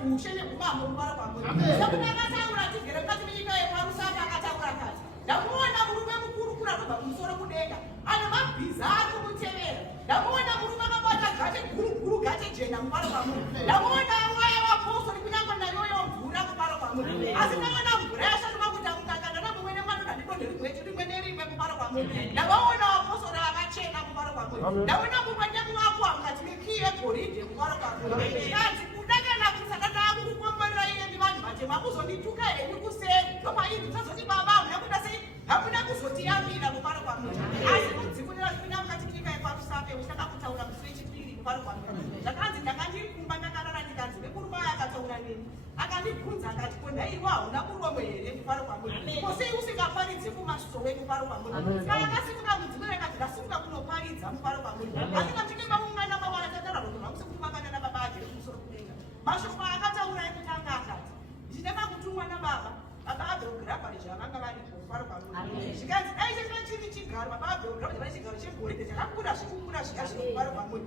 kushe nekumambo mubara kwamuri sekunakataura tigere mukati menyika yemarusaka akataura kati ndamuona murume mukuru kura anobva kumusoro kudenga ane mabhiza ari kumutevera ndamuona murume akabata gate guruguru gate jena mubara kwamuri ndamuona waya vapostori kunyange nayoyo mvura mubara kwamuri asi ndaona mvura yashanduka kuita mukakanda namumwene mwanona ndidonherimwecho rimwe nerimwe mubara kwamuri ndavaona vapostori akachena mubara kwamuri ndaona mumwe nemwakwa mukati mekiye goridhe mubara kwamuri ati kudakana kusadada kukukomborera iye ndivanhu vatema kuzondituka henyu kuseri topairi tazoti baba hamuna kuda sei hamuna kuzotiyambira mubara kwamuri asi mudzikunira zvipinda mukati menyika yeparusape uchada kutaura musi wechipiri mubara kwamuri zvakanzi ndanga ndiri kumba ndakarara ndikanzi vekuruma akataura neni akandibvunza akati kondaiwa hauna muromo here mubara kwamuri kosei usingaparidze kumasitowe mubara kwamuri kana kasimuka mudzimure kati ndasimuka kunoparidza mubara kwamuri asi katinge maungana mawara tatara kuti vamusi kuti makana nababa agere kumusoro kudenga mashoko akataura ekutanga akati ndinema kutumwa nababa baba abheogirabhari zvavanga varipo mubara kwamuri zvikanzi dai chaiva chiri chigaro baba abheogirabhari vane chigaro chegoridhe chakakura zvikukura zvikazvino mubara kwamuri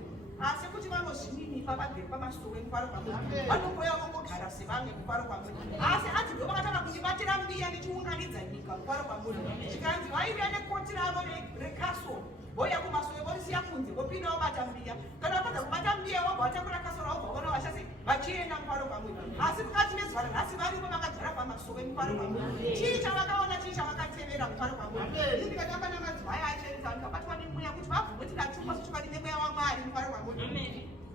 asi kuti vanozvininipa pamberi pamasitowe mubara kwamuri vanongoya vongogara sevamwe mubara kwamuri asi ati ndo vakatanga kundibatira mbiya ndichiunganidza nyika mubara kwamuri zvikanzi vaiva nekoti ravo rekasoro voya kumasole vorisiya kunze vopinda vobata mbiya kana vapedza kubata mbiya vobva vatakura kasoro vobva vona vachasi vachienda mubara kwamuri asi mukati mezuva ranhasi varipo vakagara pamasove mubara kwamuri chii chavakaona chii chavakatevera mubara kwamuri ini ndikatamba namadzimai acheredza ndikabatwa nemweya kuti vabvumoti ndatumwa sochokwadi nemweya wamwari mubara kwamuri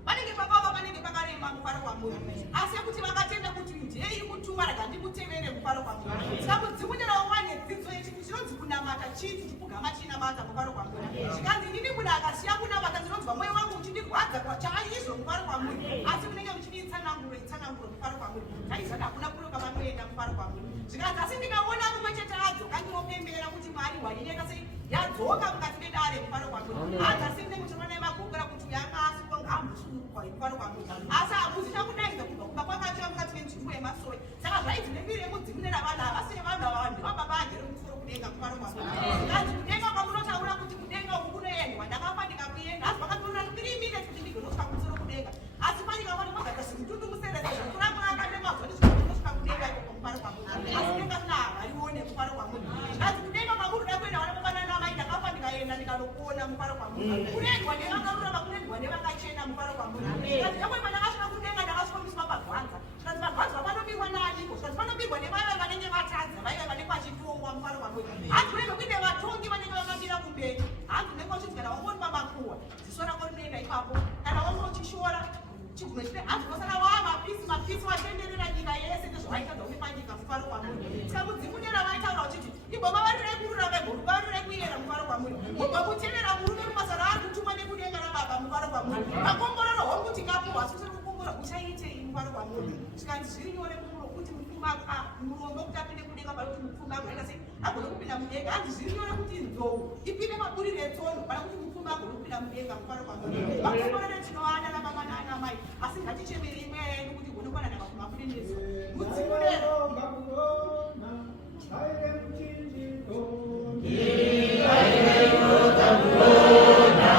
vanenge pakava vanenge pakarema mubara kwamuri asi kuti vakatenda kuti ndei kutuma raga ndikutevere mubara kwamuri saka kudzimunirawo wane dzidzo yechiti chinonzi kunamata chii chikugama chinamata mubara kwamuri zvikanzi ndini munhu akasiya kunamata ndinonzwa mwoyo wangu uchindirwadza chaizvo mubara kwamuri asi munenge muchidi itsananguro mubara kwamuri chaizvada hakuna kunoka vanoenda mubara kwamuri zvikanzi asi ndikaona mumwe chete adzoka ndinopembera kuti mwari hwainyeka sei yadzoka mukati medare mubara kwamuri asi ndine muchirona yemagokora kuti uyakaswa ngamusunukwa mubara kwamuri asi hamuzi chakudaidza kubva kumba kwakachiva mukati menzvimbo yemasoi saka zvaiti nembiri yemudzimunira vanhu havasiri vanhu ava vanhu vababa agere kumusoro kudenga mubara kwamuri zvikanzi kudenga kwamunotaura kuti kudenga uku kunoendwa ndakafa ndikakuenda asi vakatorora 3 minutes kuti ndigonosvika kumusoro kudenga asi panyika vano magata zimutundu museresa zvakuramurakanemazuva ndizvinonosvika kudenga ikoko mubara kwamuri asi denga sina havarione mubara kwamuri zvikanzi kudenga kwamuri uda kuenda vanapapana namai ndakafa ndikaenda ndikanokuona mubara kwamuri kunoendwa nevakarurama kunoendwa nevakachena mubara kwamuri zvikanzi nyangwe pandakasvika kudenga ndakasvikomiswa pagwanza zvikanzi pagwanza vanobirwa naaniko zvikanzi vanobirwa nevaya vanenge vatadza vaiva vanenge vachitongwa mubara kwamuri hanzi kunenge kuine vatongi vanenge vakabira kumberi hanzi unenge uchidzikana wangori pamakuhwa ziso rako rinoenda ipapo kana wange uchishora chigumwe chine hanzi unosara waa mapisi vatenderera nyika yese ndezvavaitadza uri panyika mubara kwamuri saka mudzimunera vaitaura uchiti iboma varirei kururama iboma varirei kuyera mubara kwamuri mubva kutevera murume mubasa raari kutumwa nekudenga nababa mubara kwamuri makombororo hongu tikapuhwa sisiri kukombora uchaitei mubara kwamuri zvikanzi zviri nyore kuti murombo kuti apinde kudenga pano kuti mupfumi agoenda sei agone kupinda mudenga hanzi zviri nyore kuti nzou ipinde maburi retsono pana kuti mupfumi agone kupinda mudenga mubara kwamuri makombororo tinoana nababa naanamai asi ngatichemere imweya yedu kuti igone kuwana namakumapuri nesu mudzimunero Oh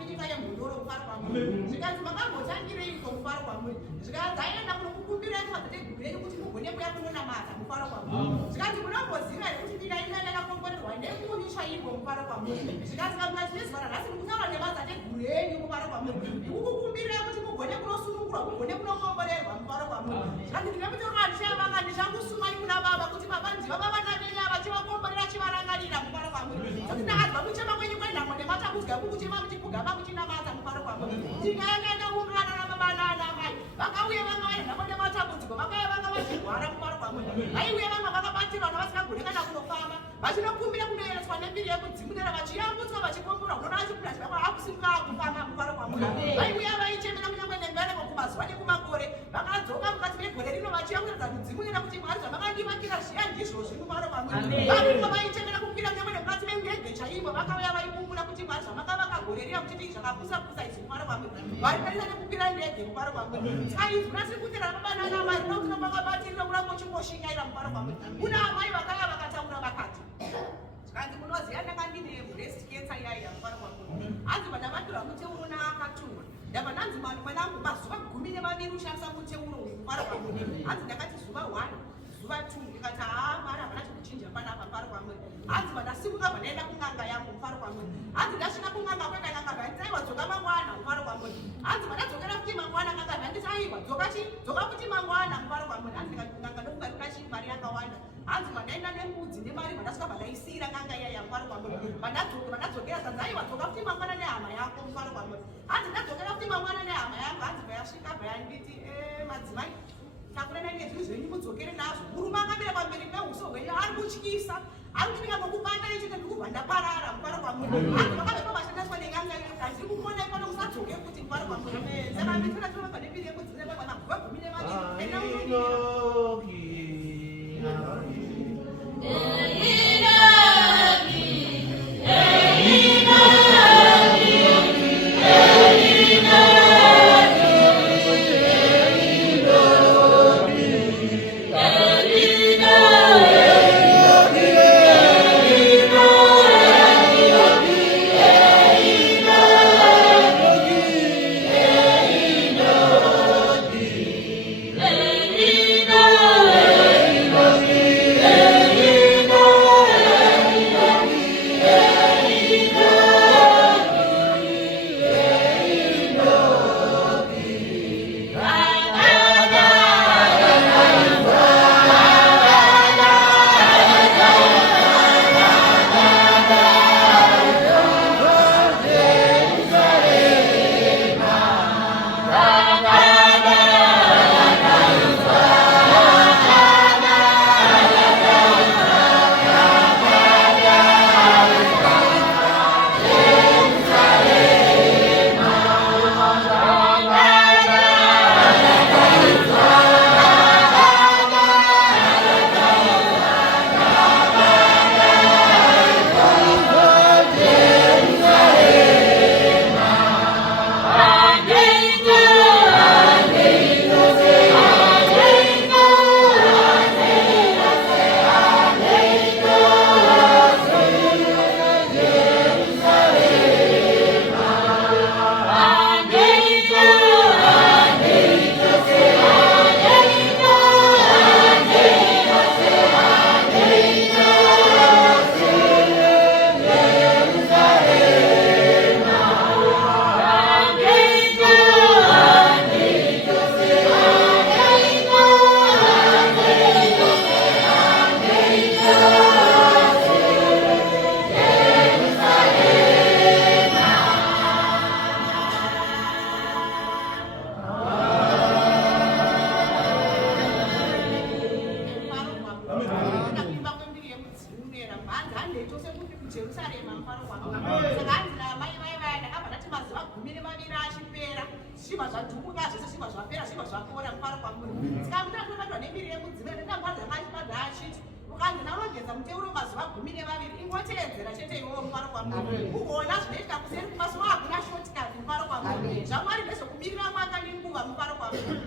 menyika yemhunduro mufaro kwamuri zvikanzi makambotangireiko mufaro kwamuri zvikanzi aenda kunokukumbirai kumadzitateguru enyu kuti mugone kuya kunonamata mufaro kwamuri zvikanzi munomboziva here kuti mina ina ndakakomborerwa nemunyu chaiko mufaro kwamuri zvikanzi kamukati nezuva ranhasi mukutaura nemadzitateguru enyu mufaro kwamuri ndikukukumbirai kuti mugone kunosunungurwa mugone kunokomborerwa mufaro kwamuri zvikanzi ndine mutorwa ndichavanga ndichangusumai kuna baba kuti baba ndiva baba navenya vachivakomborera chivarangarira mufaro kwamuri kuti ndakadzwa kuchema kwenyu kwenhamo nematambudziko akukuchema muchikugamba muchinamata mufaro kwamuri ndikaenda kuungana nababa naanamai vakauya vanga vari nhamo nematambudziko vakauya vanga vachirwara mufaro kwamuri vaiuya vamwe vakabatirwa navasingagone kana kunofamba vachinokumbira kunoereswa nembiri yekudzimunera vachiyambutswa vachikomborwa unoona vachikura zvivamwe akusimuka kufamba mufaro kwamuri vaiuya vaichemera kunyange nengareko kumazuva nekumakore vakadzoka mukati megore rino vachiyakuratidza kudzimunera kuti mwari zvavakandivakira zviya ndizvozvi mufaro kwamuri varume vaichemera kukwira kunyange nemukati mendege chaimo vakauya vaikumbura kuti mwari zvamakavaka gore riya muchiti zvakapusapusa izvi mufaro kwamuri varitarisa nekukwira ndege mufaro kwamuri saizvi nasiri kutira nababananamai rinokuti nomakabatirira kuramba uchimboshingaira mufaro kwamuri kuna amai vakauya vakataura vakati zvikanzi munoziva ndanga ndine breast cancer iyaiya mufaro kwamuri hanzi vandavatirwa muteuro akatumwa ndabva ndanzi mwanangu mazuva 12 ushandisa muteuro uyu mufaro kwamuri hanzi ndakati zuva 1 zuva 2 ndikati mari havana chikuchinja panapa mufaro kwamuri hanzi vandasimuka vandaenda kunganga yangu mufaro kwamuri hanzi ndasvika kunganga kweka nganga vanditi aiwa dzoka mangwana mufaro kwamuri hanzi vandadzokera kuti mangwana nganga vanditi aiwa dzoka kuti mangwana mufaro kwamuri hanzi ndikanganga ndokungarika chii mari yakawanda hanzi vandaenda nembudzi nemari vandasvika vandaisira nganga iyaiya mufaro kwamuri vandadzokera zanzi aiwa dzoka kuti mangwana nehama yako mufaro kwamuri hanzi ndadzokera kuti mangwana nehama yangu hanzi vayasvika vayanditi madzimai takura naine zvinhu zvenyu mudzokere nazvo murume akamira pamberi peuso hwenyu ari kutyisa ari kuti ndikangokubata ichite ndikubva ndaparara mufaro kwamuri hanzi vakavepa vashandiswa nenganga iyo kaziri kuona ipano musadzoke kuti mufaro kwamuri saka mitona tinovamba nembiri yekudzina maguva 12 enda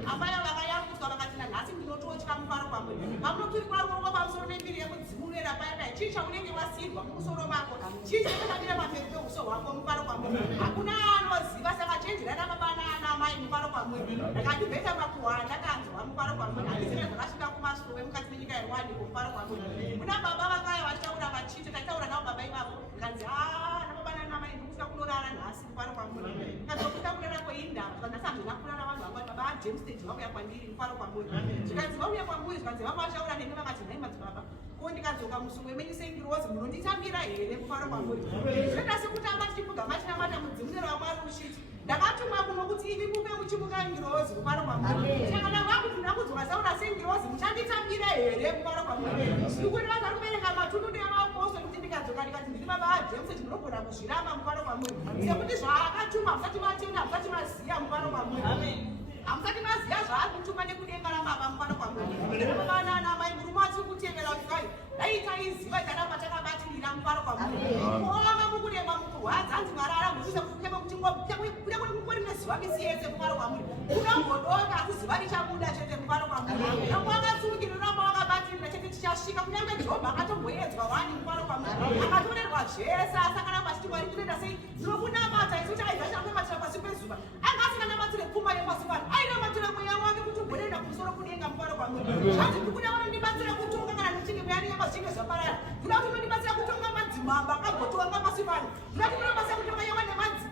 Amaya vakasvika vakatina nhasi ndinototya mufaro kwamuri pamunoturikwa ruoko pamusoro pembiri yemudzimu unoenda payadai chii chaunenge wasirwa mumusoro mako chii chakanamira pamberi peuso hwako mufaro kwamuri hakuna anoziva saka chenjerana baba naanamai mufaro kwamuri ndakandibvesa pakuhwanda kanzwa mufaro kwamuri handisina zvakasvika kumasoro emukati menyika yerwaniko mufaro kwamuri kuna baba vakaya vachitaura vachito taitaura navo baba ivavo kanzi nababa naanamai ndikusuka kunorara nhasi mufaro kwamuri kazokuda kurara kweindava kanasi handina kurara vanhu vangwani baba ajames stage vauya kwandiri mufaro kwamuri zvikanzi vauya kwamuri zvikanzi vamashauura neni vakati nhai madzibaba ko ndikadzoka musungo imenyu sengirozi munonditambira here mufaro kwamuri zvinoita sekutamba tichipfugama tinamata mudzimu neravamwari ushiti ndakatumwa kuno kuti ivi kupe muchimuka ngirozi mufaro kwamuri chakana vakuti ndakudzoka saura sengirozi muchanditambira here mufaro kwamuri ndikurevaza kubereka matundu evaaposto kuti ndikadzoka ndikati ndiri baba ajames ndinogona kuzviramba mufaro kwamuri sekuti zvaakatumwa musati matenda musati maziya mufaro kwamuri hamusati maziya zvaari kutuma nekudenga rababa mufaro kwamuri baba naanamai murume atiri kutevera kai dai taiziva taramba takabatirira mufaro kwamuri kuoma mukurema mukurwadza anzi mwari aramboisa kuda kuri nezuva misi yese mufaro kwamuri unambodoka asi zuva richabuda chete mufaro kwamuri namo akatsungirira namo akabatirira chete tichasvika kunyange jobha akatomboedzwa wani mufaro kwamuri akatorerwa zvese asi akaramba achiti mwari tinoenda sei ndinokunamata isu chaibva chanamatira pasi pezuva anga asinganamatsire pfuma yepasi pano ainamatira mweya wake kuti ugonoenda kumusoro kudenga mufaro kwamuri zvanzi ndikuda vanondibatsira kutonga kana ndichinge mweya nyama zvichinge zvaparara ndinoda kuti unondibatsira kutonga madzimamba akagotonga pasi pano ndinoda kuti unondibatsira kutonga yewa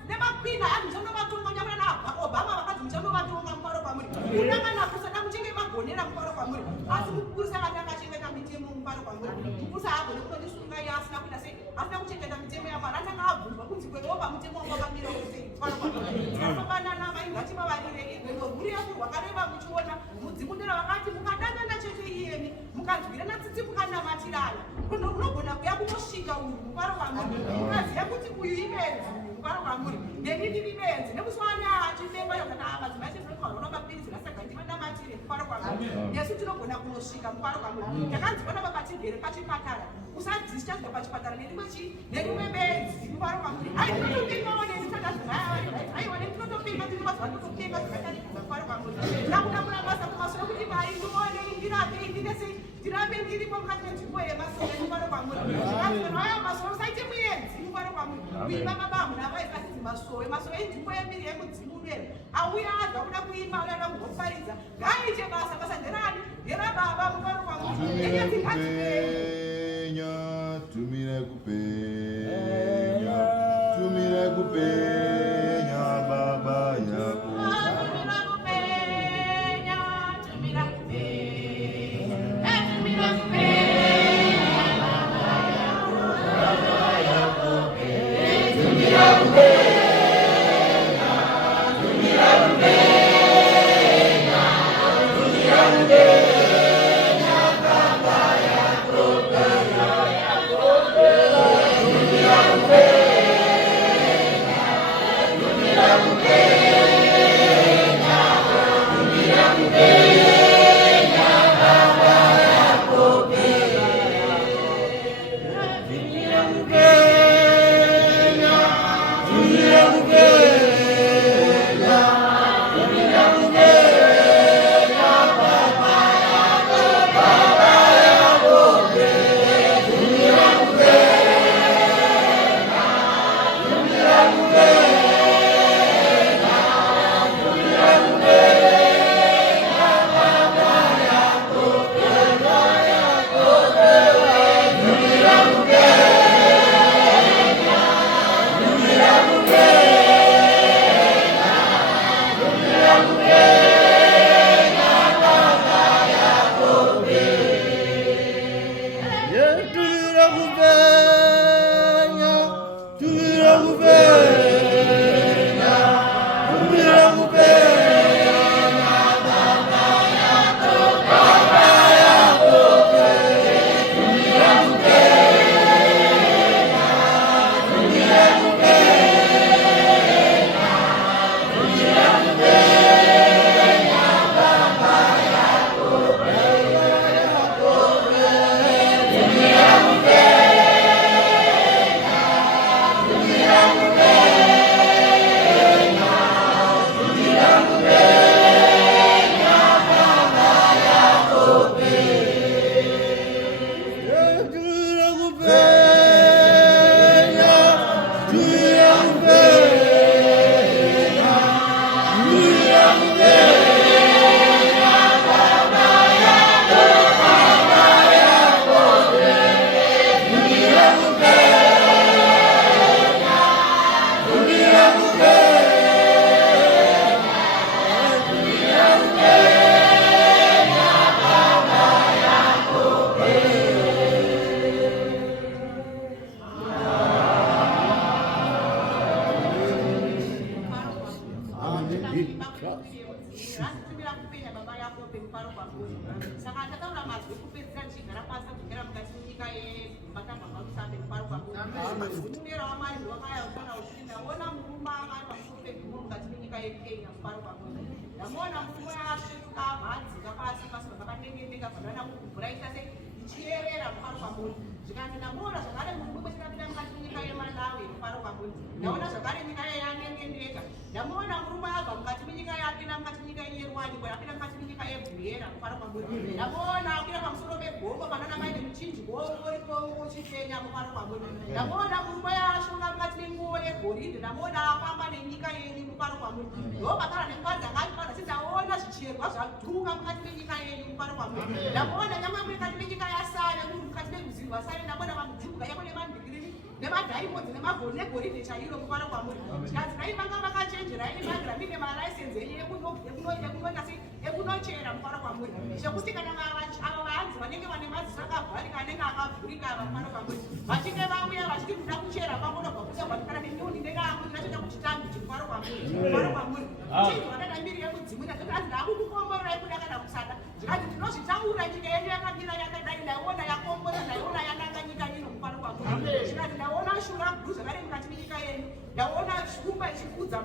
nemakwina anhu ndichanovatonga nyamuna naobama vakati ndichanovatonga mufaro kwamuri unangana kusada muchinge magonera mufaro kwamuri asi mukurisa vati akachengeta mitemo mufaro kwamuri mukurisa agone kunondisunga iye asina kuita sei asina kuchengeta mitemo yamwari atanga abvunzwa kunzi kweropa mutemo wangu wakamira sei mufaro kwamuri tikafananamai ngativavarire igwero rwuri yeku rwakareva muchiona mudzimu ndera vakati mukadanana chete iyeni mukanzwirana tsitsi mukanamatirana unogona kuya kunosvika uyu mufaro kwamuri mukaziva kuti uyu ibenzi mufaro kwamuri nenini ibenzi nemuswana achifemba yokana madzimai chezvinokaona mapirizi rasaka ndivanamatire mufaro kwamuri nesu tinogona kunosvika mufaro kwamuri ndakanzivana vakatigere pachipatara usadzisi chazvika pachipatara nerimwe chii nerimwe benzi mufaro kwamuri aitotopingawo nenitatazaiwa netotopinga tinomazuva totopinga zvakatarika mufaro kwamuri ndakudamura basa kumasoro kuti mai ndionei ndirapei ndinesei ndirambe ndiripo mukati menzvimbo yemasoro mufaro kwamuri zvikanzirwayo masoro saite muenzi mufaro kwamuri kuimba mabamu navaikasizi masowe masowe inzvimbo yemiri yemudzimu uneri auya adva kuda kuimba unoda kugoparidza ngaiite basa nderani nderababa mufaro kwamuri tumira kupenya baba yako yako pemufaro pamuri. Saka ndataura mazwi kupedzisira ndichigara pasi tagara mukati menyika yeMbatambambarusa pemufaro pamuri. Mutero waMwari ndiwakaya kuona kuti ndaona murume akari pamusoro pegumo mukati menyika yeKenya mufaro pamuri. Ndamuona murume akasvetuka abva pasi pasina zvakadengendeka zvadana kukubvura ichase ichiyerera mufaro pamuri. Zvikandi ndamuona zvakare murume tikapinda mukati menyika yeMalawi mufaro pamuri. Ndaona zvakare nyika yadengendeka. Ndamuona murume abva mukati menyika yapinda mukati menyika yeRwanda yapinda mukati menyika yeBuyera mufaro pamuri. Ndamuona akwira pamusoro pegomo panana maine muchinjiko uripo uchipenya mufaro pamuri. Ndamuona murume ashonga mukati menguo yegoridhe. Ndamuona afamba nenyika yenyu mufaro pamuri. Ndopatara nemukadzi akaipada sindaona zvicherwa zvadhuka mukati menyika yenyu mufaro pamuri. Ndamuona nyama mukati menyika yaSare muri mukati merwizi rwaSare. Ndamuona mamudhuka yako nemandigirini nemadhaimondzi negoridhe chairo mufaro pamuri. Zvikanzi dai vanga vakachenjera ini vagira mine malaisensi ekunochera mufaro pamuri. Zvekuti kana ava vanzi vanenge vane maziso akavharika anenge akavhurika ava mufaro pamuri vachinge vauya vachiti kuda kuchera pamunobva kusagwa kana nemiuni ndekangu ndinatoda kuchitambi chimufaro pamuri mufaro pamuri. Chinhu vakada mbiri yemudzimu ndatotazi ndakukukomborerai kuda kana kusada. Zvikanzi ndinozvitaura nyika yenyu yakamira yakadai ndaiona yakombora ndaiona yananga nyika ino mufaro pamuri. Zvikanzi ndaona shura guru zvakare mukati menyika yenyu. Ndaona shumba ichikudza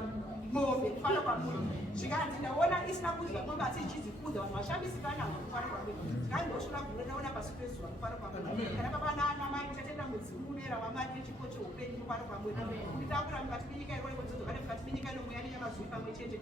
mombe mufaro pamuri. Zvikanzi ndaona isina kudya mombe asi ichidzikudza vanhu vashamisika nazvo mufaro pamuri. Zvikanzi ndoshura guru ndaona pasi pezuva mufaro pamuri. Kana baba naanamai muchatenda mudzimu unera waMwari nechipo cheupenyu mufaro pamuri. Nditakura mukati menyika iroi kudzodzokare mukati menyika ino mweya nenyama zuri pamwe chete.